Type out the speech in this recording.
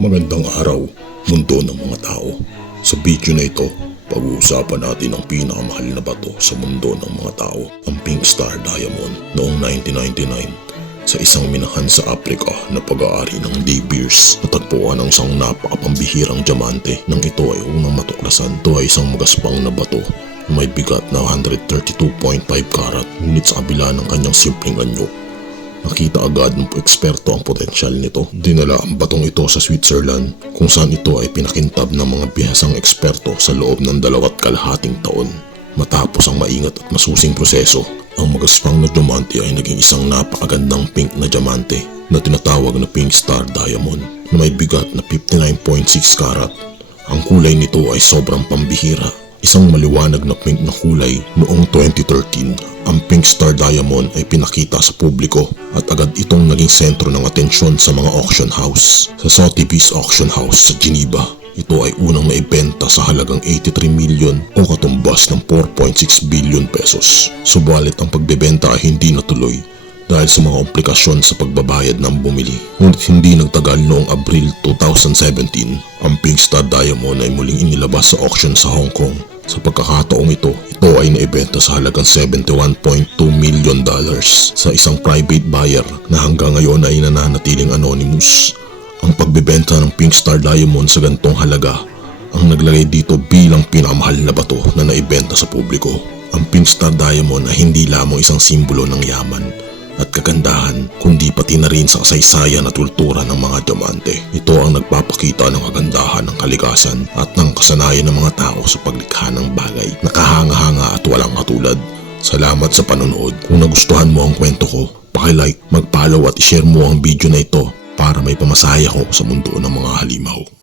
Magandang araw, mundo ng mga tao. Sa video na ito, pag-uusapan natin ang pinakamahal na bato sa mundo ng mga tao, ang Pink Star Diamond. Noong 1999, sa isang minahan sa Africa na pag-aari ng De Beers, natagpuan ang isang napakapambihirang diamante nang ito ay unang matuklasan. Ito ay isang magaspang na bato na may bigat na 132.5 karat, ngunit sa kabila ng kanyang simpleng anyo, nakita agad ng eksperto ang potensyal nito. Dinala ang batong ito sa Switzerland kung saan ito ay pinakintab ng mga bihasang eksperto sa loob ng 2.5 taon. Matapos ang maingat at masusing proseso, ang magaspang na diamante ay naging isang napakagandang pink na diamante na tinatawag na Pink Star Diamond na may bigat na 59.6 karat. Ang kulay nito ay sobrang pambihira, isang maliwanag na pink na kulay. Noong 2013, ang Pink Star Diamond ay pinakita sa publiko at agad itong naging sentro ng atensyon sa mga auction house. Sa Sotheby's Auction House sa Geneva, ito ay unang naibenta sa halagang 83 million o katumbas ng 4.6 billion pesos. Subalit ang pagbebenta ay hindi natuloy dahil sa mga komplikasyon sa pagbabayad ng bumili. Ngunit hindi nagtagal noong Abril 2017, ang Pink Star Diamond ay muling inilabas sa auction sa Hong Kong. Sa pagkakataong ito ay naibenta sa halagang $71.2 million sa isang private buyer na hanggang ngayon ay nananatiling anonymous. Ang pagbebenta ng Pink Star Diamond sa gantong halaga ang naglagay dito bilang pinakamahal na bato na naibenta sa publiko. Ang Pink Star Diamond ay hindi lamang isang simbolo ng yaman at kagandahan, kundi pati na rin sa kasaysayan at kultura ng mga diamante. Ito ang nagpapakita ng kagandahan ng kalikasan at ng kasanayan ng mga tao sa paglikha ng bagay na kahanga-hanga at walang katulad. Salamat sa panonood. Kung nagustuhan mo ang kwento ko, paki-like, mag-follow at i-share mo ang video na ito para may pamasahe ako sa mundo ng mga halimaw.